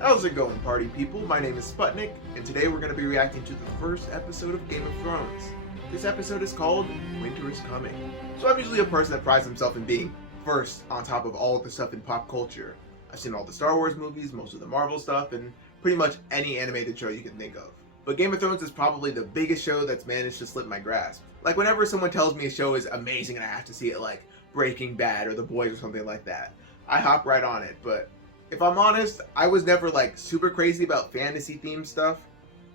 How's it going, party people? My name is Sputnik, and today we're going to be reacting to the first episode of Game of Thrones. This episode is called Winter is Coming. So I'm usually a person that prides himself in being first on top of all of the stuff in pop culture. I've seen all the Star Wars movies, most of the Marvel stuff, and pretty much any animated show you can think of. But Game of Thrones is probably the biggest show that's managed to slip my grasp. Like whenever someone tells me a show is amazing and I have to see it, like Breaking Bad or The Boys or something like that, I hop right on it. But if I'm honest, I was never like super crazy about fantasy themed stuff.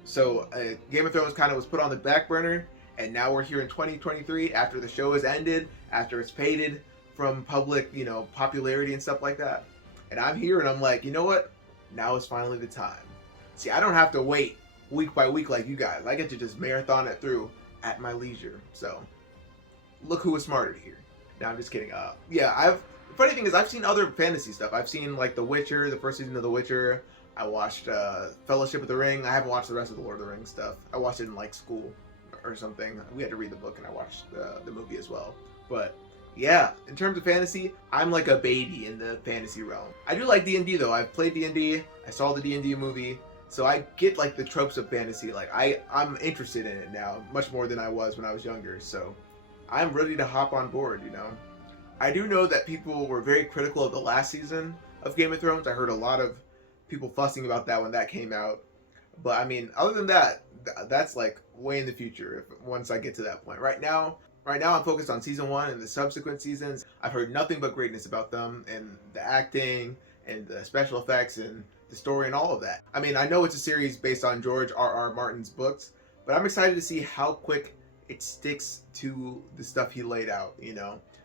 So Game of Thrones kind of was put on the back burner, and now we're here in 2023 after the show has ended, after it's faded from public, popularity and stuff like that. And I'm here and I'm like, you know what? Now is finally the time. See, I don't have to wait week by week like you guys. I get to just marathon it through at my leisure. So look who was smarter here. No, I'm just kidding. The funny thing is, I've seen other fantasy stuff. I've seen like The Witcher, the first season of The Witcher. I watched Fellowship of the Ring. I haven't watched the rest of the Lord of the Rings stuff. I watched it in like school or something. We had to read the book, and I watched the movie as well. But yeah, in terms of fantasy, I'm like a baby in the fantasy realm. I do like D&D though. I've played D&D. I saw the D&D movie, so I get like the tropes of fantasy. Like I'm interested in it now, much more than I was when I was younger. So I'm ready to hop on board. I do know that people were very critical of the last season of Game of Thrones. I heard a lot of people fussing about that when that came out. But I mean, other than that, that's like way in the future once I get to that point. Right now I'm focused on season 1 and the subsequent seasons. I've heard nothing but greatness about them, and the acting and the special effects and the story and all of that. I mean, I know it's a series based on George R.R. Martin's books, but I'm excited to see how quick it sticks to the stuff he laid out,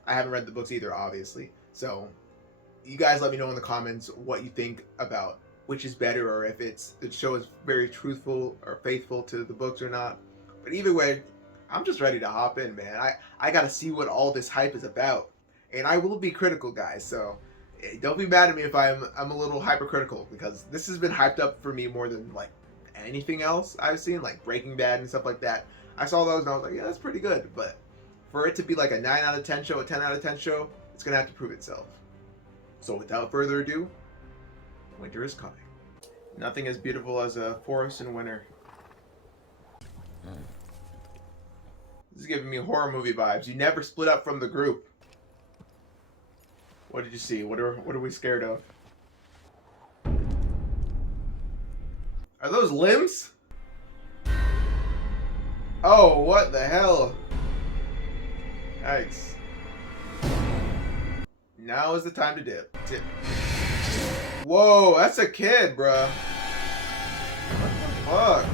I haven't read the books either, obviously. So you guys let me know in the comments what you think about which is better, or if the show is very truthful or faithful to the books or not. But either way, I'm just ready to hop in, man. I gotta see what all this hype is about. And I will be critical, guys, so don't be mad at me if I'm a little hypercritical, because this has been hyped up for me more than like anything else I've seen, like Breaking Bad and stuff like that. I saw those and I was like, yeah, that's pretty good. But for it to be like a 9 out of 10 show, a 10 out of 10 show, it's gonna have to prove itself. So without further ado, winter is coming. Nothing as beautiful as a forest in winter. This is giving me horror movie vibes. You never split up from the group. What did you see? What are we scared of? Are those limbs? Oh, what the hell? Yikes. Now is the time to dip. Whoa, that's a kid, bruh. What the fuck?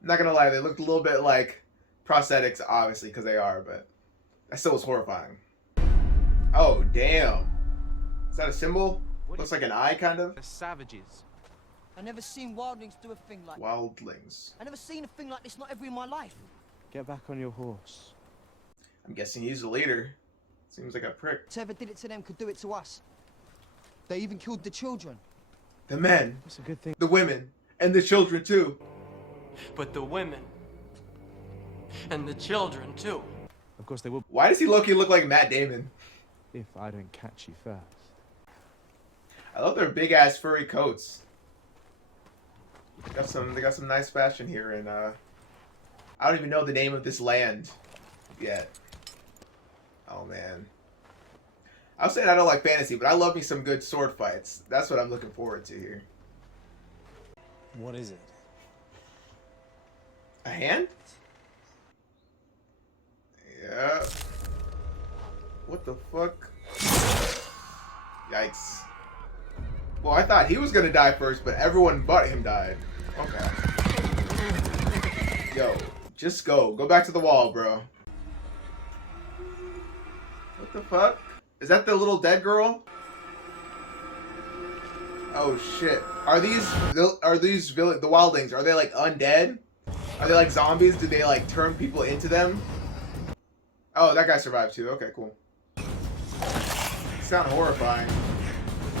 I'm not gonna lie, they looked a little bit like prosthetics, obviously, because they are, but that still was horrifying. Oh, damn. Is that a symbol? Looks like an eye, kind of. Savages. I never seen wildlings do a thing like Wildlings. I never seen a thing like this, not ever in my life. Get back on your horse. I'm guessing he's the leader. Seems like a prick. Whoever did it to them could do it to us. They even killed the children. The men. That's a good thing. The women. And the children, too. But the women. And the children, too. Of course they will. Why does he look like Matt Damon? If I don't catch you first. I love their big-ass furry coats. They got some nice fashion here, and I don't even know the name of this land yet. Oh man. I was saying I don't like fantasy, but I love me some good sword fights. That's what I'm looking forward to here. What is it? A hand? Yeah. What the fuck? Yikes. Well, I thought he was gonna die first, but everyone but him died. Okay. Yo, just go. Go back to the wall, bro. What the fuck? Is that the little dead girl? Oh shit. Are these the wildlings? Are they like undead? Are they like zombies? Do they like turn people into them? Oh, that guy survived too. Okay, cool. Sound horrifying.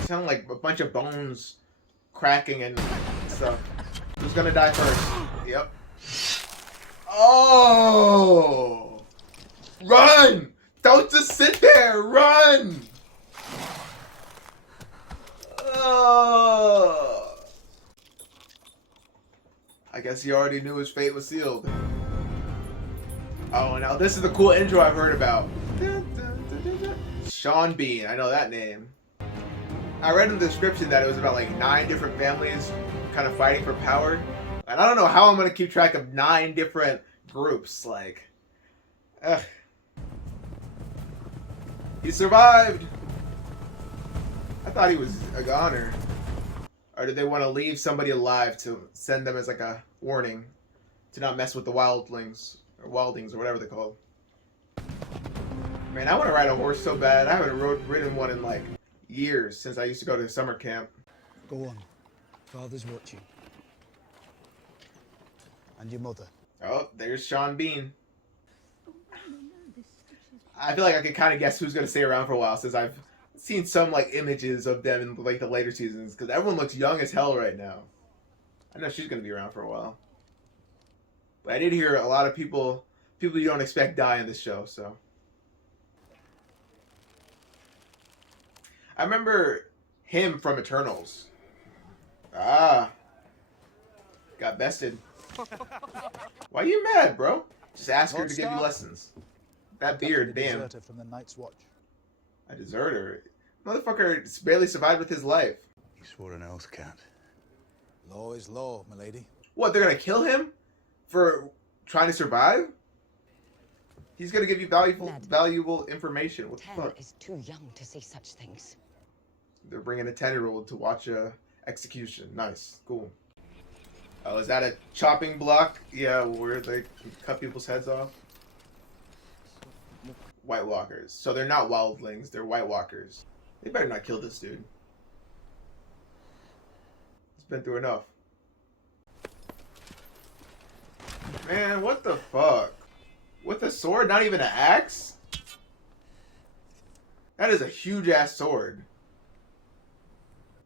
Sound like a bunch of bones cracking and stuff. Who's gonna die first? Yep. Oh! Run! Don't just sit there! Run! guess he already knew his fate was sealed. Oh, now this is the cool intro I've heard about. Sean Bean, I know that name. I read in the description that it was about like 9 different families kind of fighting for power. And I don't know how I'm going to keep track of 9 different groups. Like, ugh. He survived! I thought he was a goner. Or did they want to leave somebody alive to send them as like a warning to not mess with the wildlings or wildings or whatever they're called? Man, I want to ride a horse so bad. I haven't ridden one in like years since I used to go to summer camp. Go on. Father's watching. And your mother. Oh, there's Sean Bean. I feel like I can kind of guess who's going to stay around for a while since I've seen some like images of them in like the later seasons because everyone looks young as hell right now. I know she's going to be around for a while. But I did hear a lot of people you don't expect die in this show, so. I remember him from Eternals. Ah. Got bested. Why are you mad, bro? Just ask her to give you lessons. That beard, damn. Deserter from the Night's Watch. A deserter? Motherfucker barely survived with his life. He swore an oath, cat. Law is law, milady. What, they're gonna kill him? For trying to survive? He's gonna give you valuable information. What the 10 fuck? is too young to see such things. They're bringing a 10-year-old to watch a execution. Nice. Cool. Oh, is that a chopping block? Yeah, where they cut people's heads off? White Walkers. So they're not wildlings, they're White Walkers. They better not kill this dude. He's been through enough. Man, what the fuck? With a sword, not even an axe? That is a huge ass sword.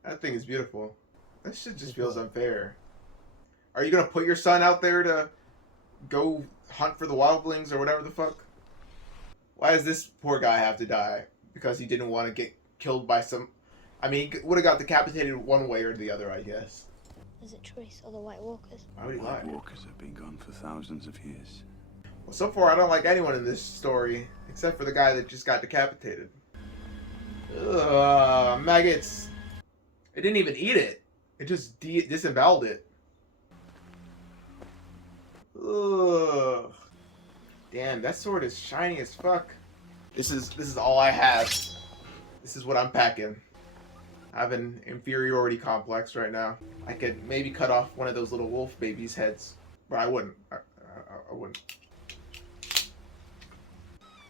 That thing is beautiful. That shit just feels unfair. Are you gonna put your son out there to go hunt for the wildlings or whatever the fuck? Why does this poor guy have to die? Because he didn't want to get killed by some... I mean, he would have got decapitated one way or the other, I guess. Is it Trace or the White Walkers? Why would he lie? White Walkers have been gone for thousands of years. Well, so far I don't like anyone in this story, except for the guy that just got decapitated. Ugh, maggots. It didn't even eat it. It just disemboweled it. Ugh. Damn, that sword is shiny as fuck. This is all I have. This is what I'm packing. I have an inferiority complex right now. I could maybe cut off one of those little wolf babies' heads, but I wouldn't. I wouldn't.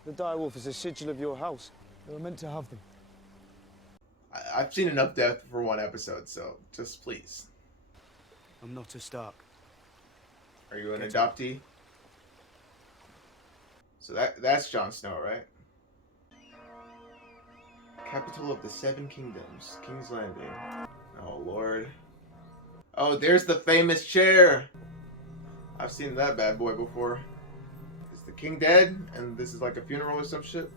The direwolf is a sigil of your house. They were meant to have them. I've seen enough death for one episode, so just please. I'm not a Stark. Are you an adoptee? So that's Jon Snow, right? Capital of the Seven Kingdoms, King's Landing. Oh lord. Oh, there's the famous chair. I've seen that bad boy before. Is the king dead? And this is like a funeral or some shit?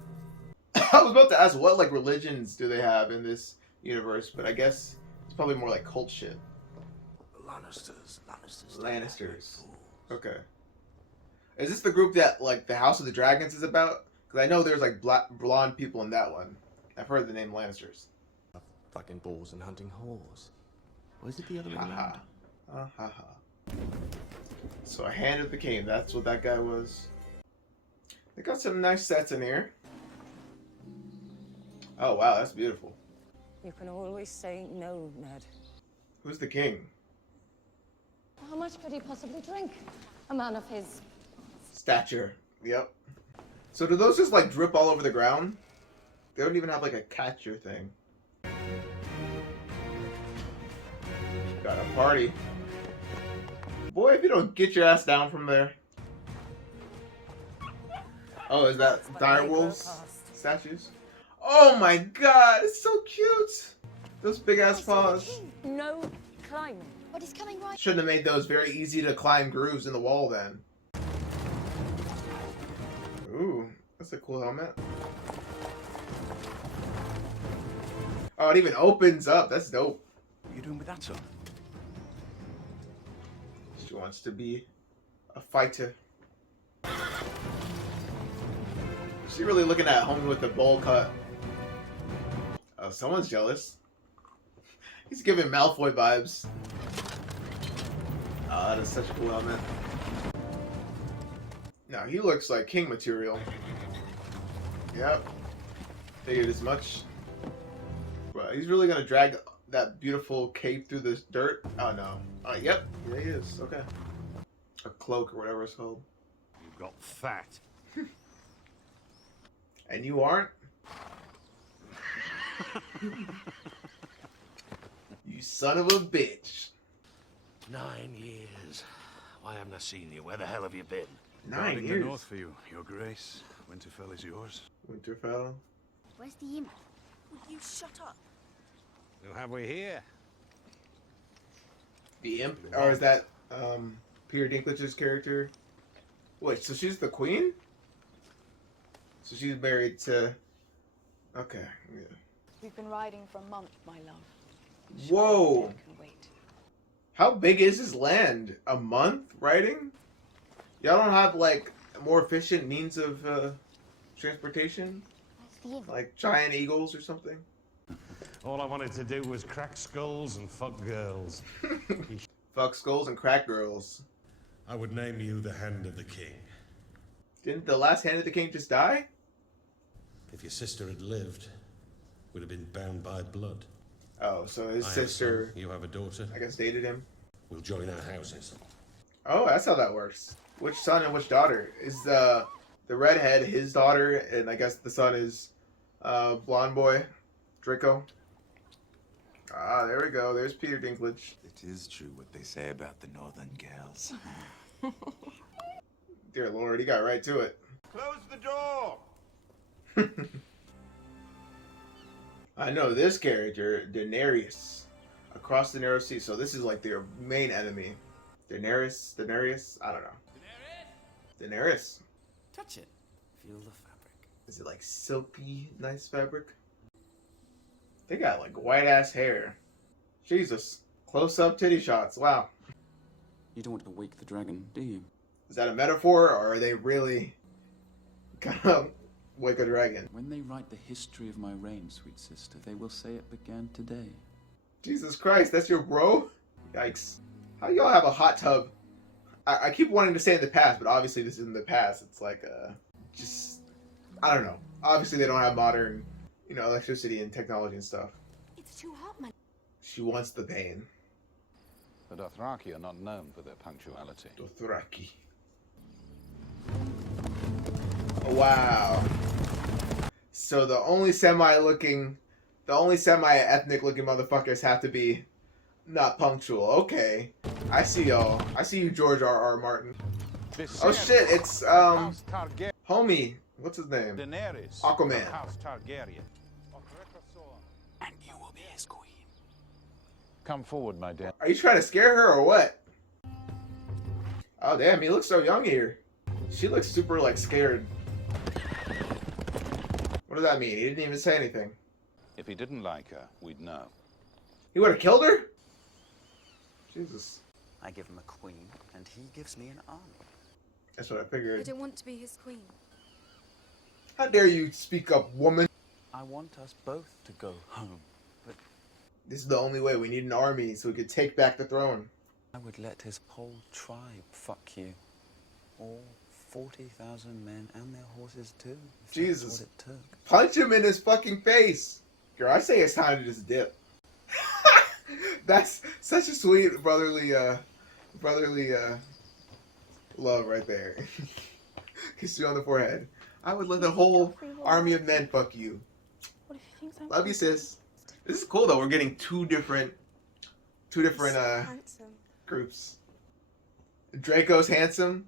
I was about to ask what like religions do they have in this universe, but I guess it's probably more like cult shit. Lannisters. Okay. Is this the group that like the House of the Dragons is about? Because I know there's like blonde people in that one. I've heard the name Lannisters. Fucking balls and hunting whores. Or is it the other way around? So a Hand of the King, that's what that guy was. They got some nice sets in here. Oh wow, that's beautiful. You can always say no, Ned. Who's the king? How much could he possibly drink? A man of his... Stature. Yep. So do those just like drip all over the ground? They don't even have like a catcher thing. Got a party. Boy, if you don't get your ass down from there. Oh, is that direwolves statues? Oh my god, it's so cute! Those big ass paws. No climbing. What is coming right? Shouldn't have made those very easy to climb grooves in the wall then. Ooh, that's a cool helmet. Oh, it even opens up. That's dope. What are you doing with that, son? She wants to be a fighter. She really looking at homie with the bowl cut. Oh, someone's jealous. He's giving Malfoy vibes. Oh, that is such a cool element. Now he looks like king material. Yep. Figured as much. But he's really gonna drag that beautiful cape through this dirt. Oh no. Yep. Yeah, he is. Okay. A cloak or whatever it's called. You got fat. And you aren't? You son of a bitch. 9 years. Why haven't I seen you? Where the hell have you been? 9 Guarding years. the north for you, Your Grace. Winterfell is yours. Winterfell. Where's the imp? Would you shut up? Who have we here? The imp? Or is that Peter Dinklage's character? Wait, so she's the queen? So she's married to... Okay, yeah. We've been riding for a month, my love. Whoa! Can wait. How big is his land? A month riding? Y'all don't have, like, more efficient means of transportation? Where's the imp? Like giant eagles or something? All I wanted to do was crack skulls and fuck girls. Fuck skulls and crack girls. I would name you the Hand of the King. Didn't the last Hand of the King just die? If your sister had lived, would have been bound by blood. Oh, so his I have a sister, son, you have a daughter. I guess, dated him. We'll join our houses. Oh, that's how that works. Which son and which daughter? Is the redhead his daughter, and I guess the son is blonde boy, Draco? Ah, there we go. There's Peter Dinklage. It is true what they say about the northern girls. Dear Lord, he got right to it. Close the door! I know this character, Daenerys, across the narrow sea. So this is like their main enemy. Daenerys, I don't know. Daenerys. Touch it. Feel the fabric. Is it like silky, nice fabric? They got like white ass hair. Jesus. Close up titty shots. Wow. You don't want to wake the dragon, do you? Is that a metaphor, or are they really gonna wake a dragon? When they write the history of my reign, sweet sister, they will say it began today. Jesus Christ, that's your bro? Yikes. How y'all have a hot tub? I keep wanting to say in the past, but obviously this isn't the past. It's like, just, I don't know. Obviously they don't have modern, electricity and technology and stuff. It's too hot, man. She wants the pain. The Dothraki are not known for their punctuality. Dothraki. Wow. So the only semi-ethnic looking motherfuckers have to be not punctual. Okay. I see y'all. I see you, George R.R. Martin. Oh shit, it's homie. What's his name? Daenerys. Aquaman. House Targaryen. And you will be his queen. Come forward, my dear. Are you trying to scare her or what? Oh damn, he looks so young here. She looks super like scared. What does that mean? He didn't even say anything. If he didn't like her, we'd know. He would have killed her? Jesus. I give him a queen, and he gives me an army. That's what I figured. I don't want to be his queen. How dare you speak up, woman? I want us both to go home, but This is the only way. We need an army so we could take back the throne. I would let his whole tribe fuck you. All 40,000 men and their horses too. If Jesus. That's what it took. Punch him in his fucking face. Girl, I say it's time to just dip. That's such a sweet brotherly love right there. Kiss you on the forehead. I would let the whole army of men fuck you. What if he thinks I'm Love you, sis. This is cool though. We're getting two different handsome? groups. Draco's handsome.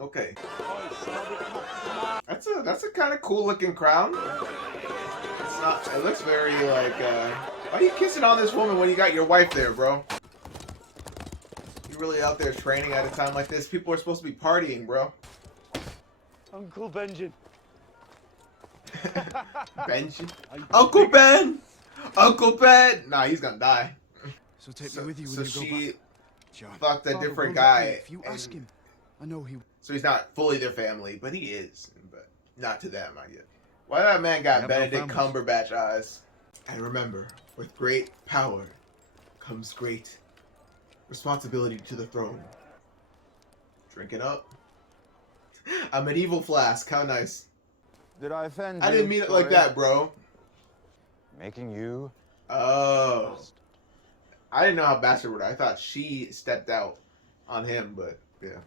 Okay. That's a kind of cool looking crown. It's not. It looks very like. Why are you kissing on this woman when you got your wife there, bro? You really out there training at a time like this? People are supposed to be partying, bro. Uncle Benjamin. Benji. Uncle Ben. Uncle Ben. Nah, he's gonna die. So take me with you when you go back. fucked a Father different won't let guy. me. If you ask and- him, I know he. So he's not fully their family, but he is. But not to them, I guess. Why that man got have no Benedict families. Cumberbatch eyes? And remember, with great power comes great responsibility to the throne. Drink it up. A medieval flask, how nice. Did I offend I you? didn't mean it like Sorry. that, bro. Making you. Oh. I didn't know how bastard would. I thought she stepped out on him, but yeah.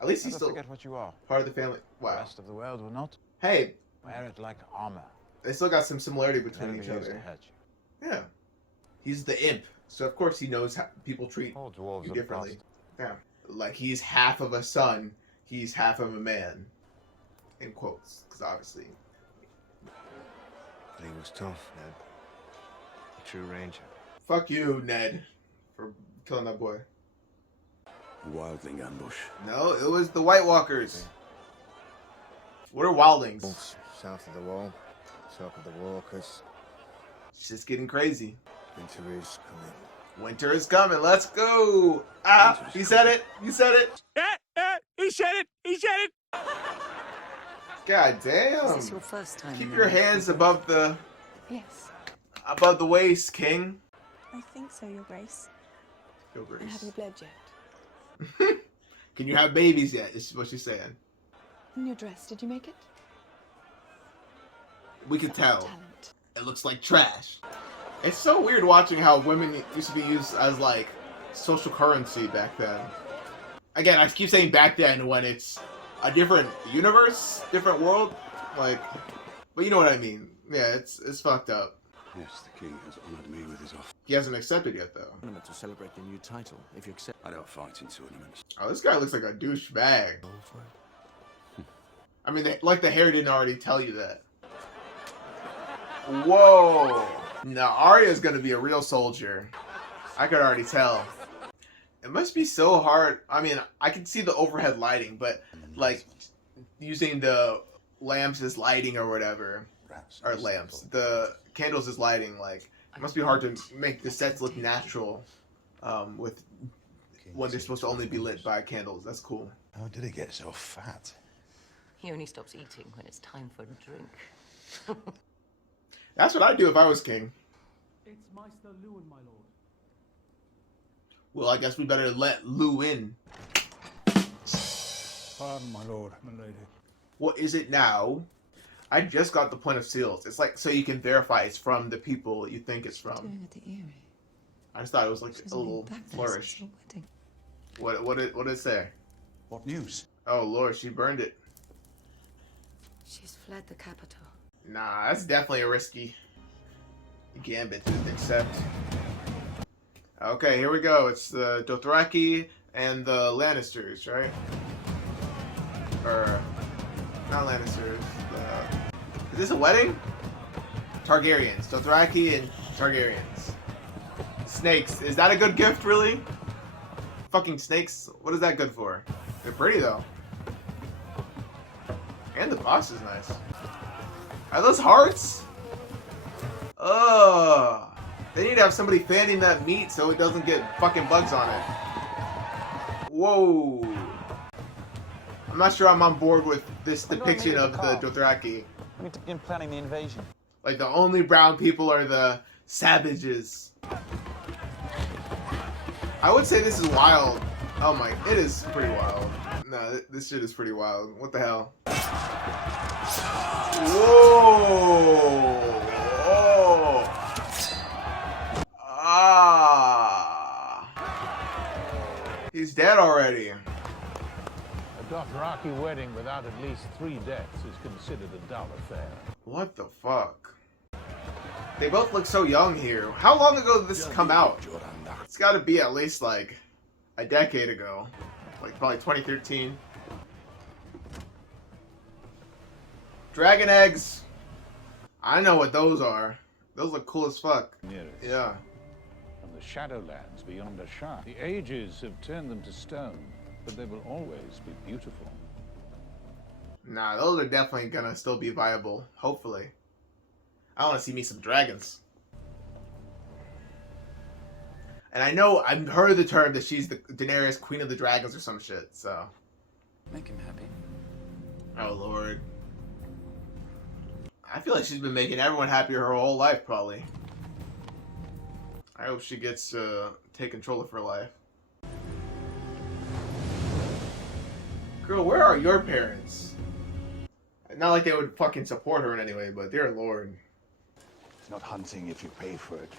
At least he's Never still forget what you are. part of the family. The Wow. rest of the world will not. Hey, Wear it like armor. they still got some similarity Never between be each used to other. hurt you. Yeah. He's the imp, so of course he knows how people treat All dwarves you are differently. bastard. Yeah. Like he's half of a son, he's half of a man. In quotes, because obviously. But he was tough, Ned. A true ranger. Fuck you, Ned, for killing that boy. Wildling ambush. No, it was the White Walkers. What are wildlings? Wolves south of the wall. Talk of the walkers. It's just getting crazy. Winter is coming. Winter is coming. Let's go. Ah, he said it. You said it. He said it! He said it! God Is damn. this your first time? Keep in your the hands Westeros? Yes, above the waist, King. I think so, Your Grace. Your And have Grace. you bled yet? Can you have babies yet? This is what she's saying. In your dress, did you make it? We could tell. Talent. It looks like trash. It's so weird watching how women used to be used as like social currency back then. Again, I keep saying back then when it's a different universe, different world, like, but you know what I mean. Yeah, it's fucked up. Yes, the king has honoured me with his offer. He hasn't accepted yet though. Tournament to celebrate your new title. If you accept I don't fight in tournaments. Oh, this guy looks like a douchebag. all for it. I mean, like the hair didn't already tell you that. Whoa! Now Arya's gonna be a real soldier. I could already tell. It must be so hard. I mean, I can see the overhead lighting, but like using the lamps as lighting or whatever, or lamps, the candles as lighting. Like, it must be hard to make the sets look natural, with when they're supposed to only be lit by candles. That's cool. How did he get so fat? He only stops eating when it's time for a drink. That's what I'd do if I was king. It's Maester Lewin, my lord. Well, I guess we better let Lou in. Pardon, my lord, my lady. What is it now? I just got the point of seals. It's like so you can verify it's from the people you think it's from. Doing at the Eyrie. I just thought it was like She a hasn't been little back there flourish. since your wedding. What did it say? What news? Oh Lord, she burned it. She's fled the capital. Nah, that's definitely a risky gambit to accept. Okay, here we go. It's the Dothraki and the Lannisters, right? Or not Lannisters. Is this a wedding? Targaryens. Dothraki and Targaryens. Snakes. Is that a good gift, really? Fucking snakes. What is that good for? They're pretty though. And the box is nice. Are those hearts? Ugh. They need to have somebody fanning that meat so it doesn't get fucking bugs on it. Whoa. I'm not sure I'm on board with this depiction of the Dothraki. We need to begin planning the invasion. Like the only brown people are the savages. I would say this is wild. Oh my, it is pretty wild. No, this shit is pretty wild. What the hell? Whoa! Oh! Ah! He's dead already. A Dothraki wedding without at least 3 deaths is considered a dull affair. What the fuck? They both look so young here. How long ago did this come out? It's gotta be at least like a decade ago. Like probably 2013. Dragon eggs! I know what those are. Those look cool as fuck. Nearest. Yeah. From the Shadowlands beyond the Shire. The ages have turned them to stone, but they will always be beautiful. Nah, those are definitely gonna still be viable. Hopefully. I wanna see me some dragons. And I know I've heard the term that she's the Daenerys Queen of the Dragons or some shit. So. Make him happy. Oh Lord. I feel like she's been making everyone happy her whole life, probably. I hope she gets to take control of her life. Girl, where are your parents? Not like they would fucking support her in any way, but dear Lord. It's not hunting if you pay for it.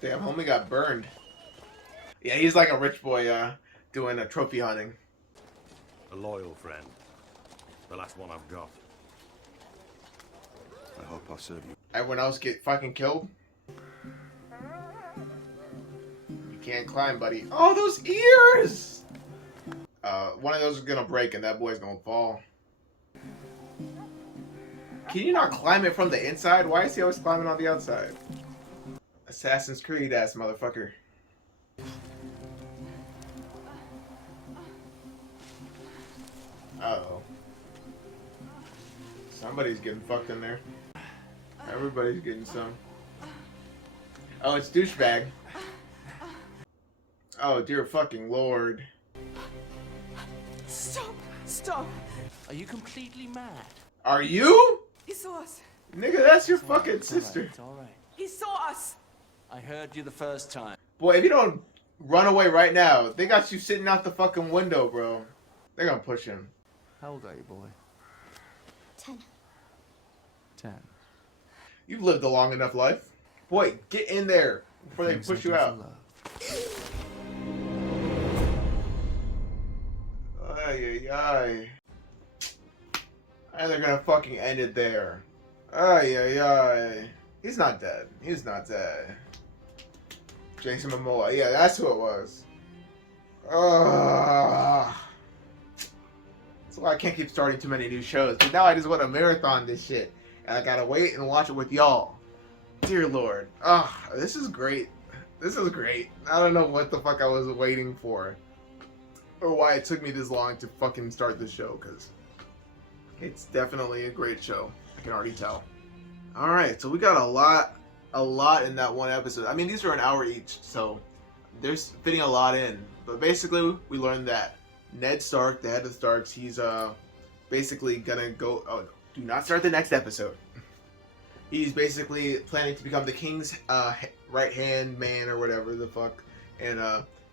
Damn, homie got burned. Yeah, he's like a rich boy doing a trophy hunting. A loyal friend. The last one I've got. I hope I'll serve you. Everyone else get fucking killed. You can't climb, buddy. Oh, those ears! One of those is gonna break and that boy's gonna fall. Can you not climb it from the inside? Why is he always climbing on the outside? Assassin's Creed ass motherfucker. Uh-oh. Somebody's getting fucked in there. Everybody's getting some. Oh, it's douchebag. Oh, dear fucking Lord. Stop! Stop! Are you completely mad? Are you? He saw us. Nigga, that's your fucking sister. It's alright. He saw us. I heard you the first time. Boy, if you don't run away right now, they got you sitting out the fucking window, bro. They're gonna push him. How old are you, boy? 10. 10. You've lived a long enough life. Boy, get in there before they push you out. Ay, ay, ay. And they're gonna fucking end it there. Ay, ay, ay. He's not dead. He's not dead. Jason Momoa. Yeah, that's who it was. That's why I can't keep starting too many new shows. But now I just want to marathon this shit. And I gotta wait and watch it with y'all. Dear Lord. This is great. This is great. I don't know what the fuck I was waiting for. Or why it took me this long to fucking start this show. Because it's definitely a great show. I can already tell. Alright, so we got a lot in that one episode. I mean, these are an hour each. So there's fitting a lot in. But basically, we learned that Ned Stark, the head of the Starks, he's basically gonna go... Oh, do not start the next episode. He's basically planning to become the king's right-hand man or whatever the fuck. And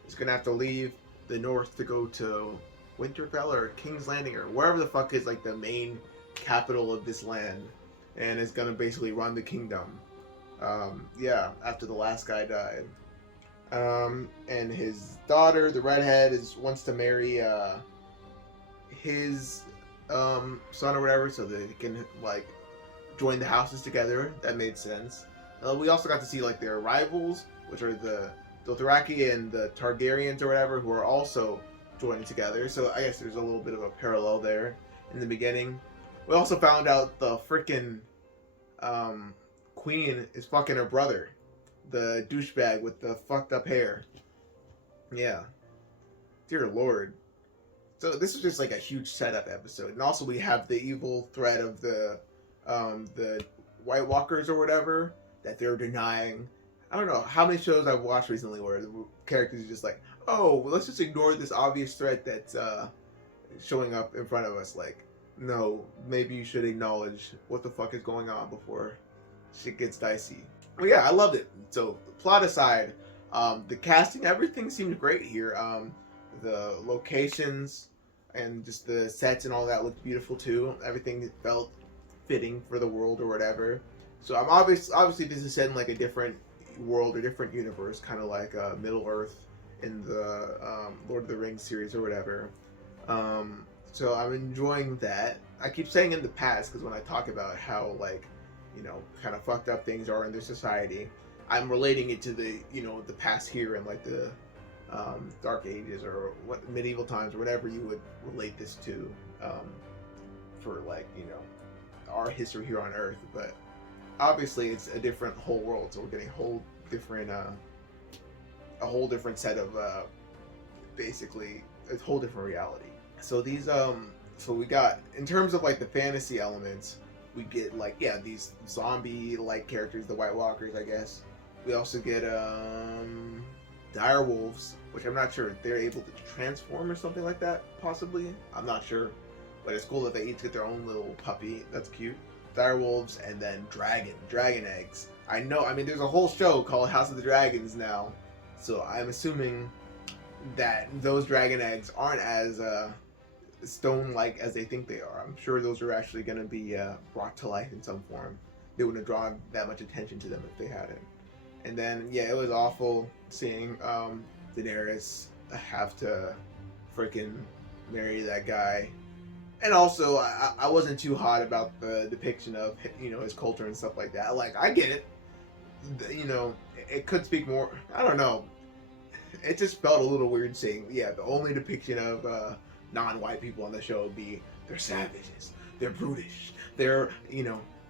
he's gonna have to leave the north to go to Winterfell or King's Landing or wherever the fuck is like the main capital of this land. And is gonna basically run the kingdom. Yeah, after the last guy died. And his daughter, the redhead, wants to marry his son or whatever, so that they can like join the houses together. That made sense. We also got to see like their rivals, which are the Dothraki and the Targaryens or whatever, who are also joining together. So I guess there's a little bit of a parallel there in the beginning. We also found out the freaking queen is fucking her brother, the douchebag with the fucked up hair. Yeah. Dear Lord. So this is just like a huge setup episode. And also we have the evil threat of the White Walkers or whatever that they're denying. I don't know how many shows I've watched recently where the characters are just like, oh, well, let's just ignore this obvious threat that's showing up in front of us. Like, no, maybe you should acknowledge what the fuck is going on before shit gets dicey. Well, yeah, I loved it. So, plot aside, the casting, everything seemed great here. The locations and just the sets and all that looked beautiful too. Everything felt fitting for the world or whatever. So I'm obviously this is set in like a different world or different universe, kind of like Middle Earth in the Lord of the Rings series or whatever. So I'm enjoying that. I keep saying in the past because when I talk about how like, you know, kind of fucked up things are in their society, I'm relating it to the, you know, the past here and like the Dark Ages or what medieval times or whatever you would relate this to, for like, you know, our history here on Earth. But obviously it's a different whole world, so we're getting a whole different set of basically a whole different reality. So these so we got, in terms of like the fantasy elements, we get like, yeah, these zombie like characters, the White Walkers, I guess. We also get dire wolves, which I'm not sure if they're able to transform or something like that, possibly. I'm not sure. But it's cool that they each get their own little puppy. That's cute. Dire wolves, and then dragon eggs. I mean, there's a whole show called House of the Dragons now, so I'm assuming that those dragon eggs aren't as stone-like as they think they are. I'm sure those are actually going to be brought to life in some form. They wouldn't have drawn that much attention to them if they hadn't. And then, yeah, it was awful seeing Daenerys have to freaking marry that guy. And also, I wasn't too hot about the depiction of, his culture and stuff like that. Like, I get it. It could speak more. I don't know. It just felt a little weird saying, yeah, the only depiction of non-white people on the show would be they're savages, they're brutish, they're,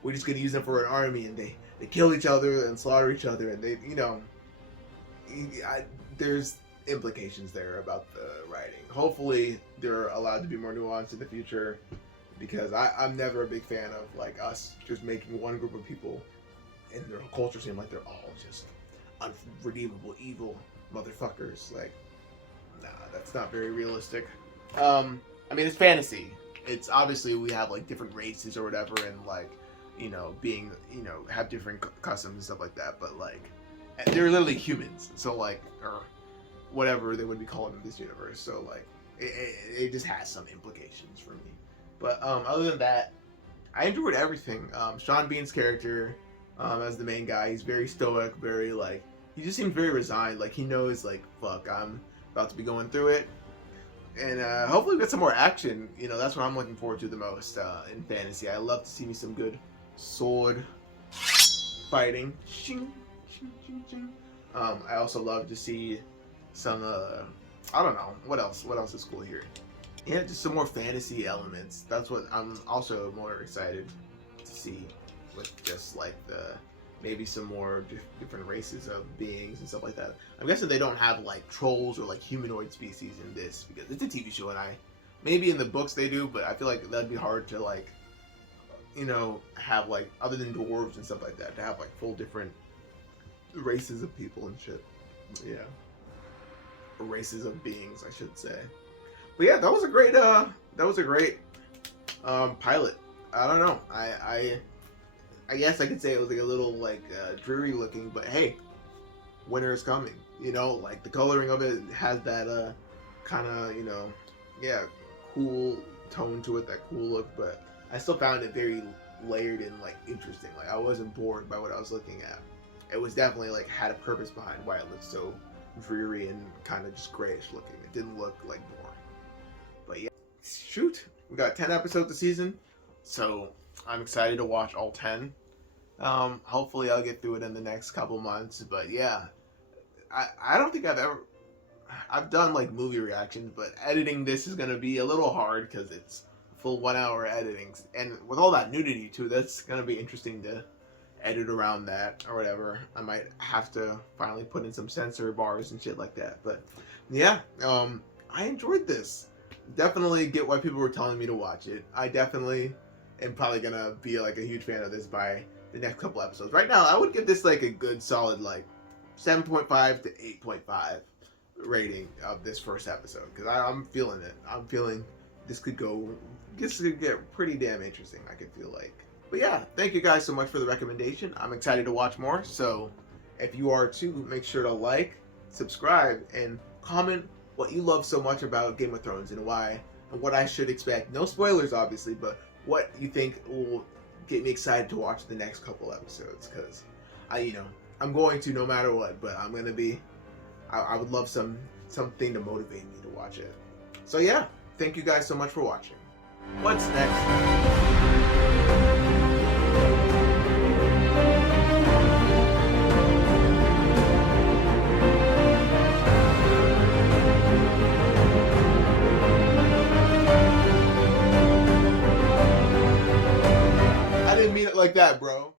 we're just going to use them for an army, and they kill each other and slaughter each other, and they, there's implications there about the writing. Hopefully they're allowed to be more nuanced in the future, because I'm never a big fan of like us just making one group of people and their culture seem like they're all just unredeemable evil motherfuckers. Like, nah, that's not very realistic. I mean, it's fantasy. It's obviously we have like different races or whatever, and like being have different customs and stuff like that, but like they're literally humans, so like, or whatever they would be called in this universe. So like it just has some implications for me. But other than that, I enjoyed everything. Sean Bean's character as the main guy, he's very stoic, very like, he just seems very resigned. Like he knows like, fuck, I'm about to be going through it. And hopefully we get some more action. That's what I'm looking forward to the most in fantasy. I love to see me some good sword fighting. I also love to see some I don't know what else is cool here. Yeah, just some more fantasy elements. That's what I'm also more excited to see, with just like maybe some more different races of beings and stuff like that. I'm guessing they don't have like trolls or like humanoid species in this, because it's a TV show, and maybe in the books they do, but I feel like that'd be hard to like have like, other than dwarves and stuff like that, to have like full different races of people and shit. Yeah, or races of beings, I should say. But yeah, that was a great pilot. I don't know. I guess I could say it was like a little like dreary looking, but hey, winter is coming. Like the coloring of it has that kind of cool tone to it, that cool look. But I still found it very layered and like interesting. Like I wasn't bored by what I was looking at. It was definitely like had a purpose behind why it looked so dreary and kind of just grayish looking. It didn't look like boring. But yeah, shoot, we got 10 episodes a season, so I'm excited to watch all 10. Hopefully I'll get through it in the next couple months. But yeah, I don't think I've done like movie reactions, but editing this is gonna be a little hard because it's full 1 hour editing, and with all that nudity too, that's gonna be interesting to edit around that or whatever. I might have to finally put in some censor bars and shit like that. But yeah, I enjoyed this. Definitely get why people were telling me to watch it. I definitely am probably gonna be like a huge fan of this by the next couple episodes. Right now, I would give this like a good solid like 7.5 to 8.5 rating of this first episode, because I'm feeling it. I'm feeling this could get pretty damn interesting, I could feel like. But yeah, thank you guys so much for the recommendation. I'm excited to watch more, so if you are too, make sure to like, subscribe, and comment what you love so much about Game of Thrones and why, and what I should expect. No spoilers, obviously, but what you think will get me excited to watch the next couple episodes, because I'm going to no matter what, but I'm gonna be, I would love something to motivate me to watch it. So yeah, thank you guys so much for watching. What's next? Like that, bro.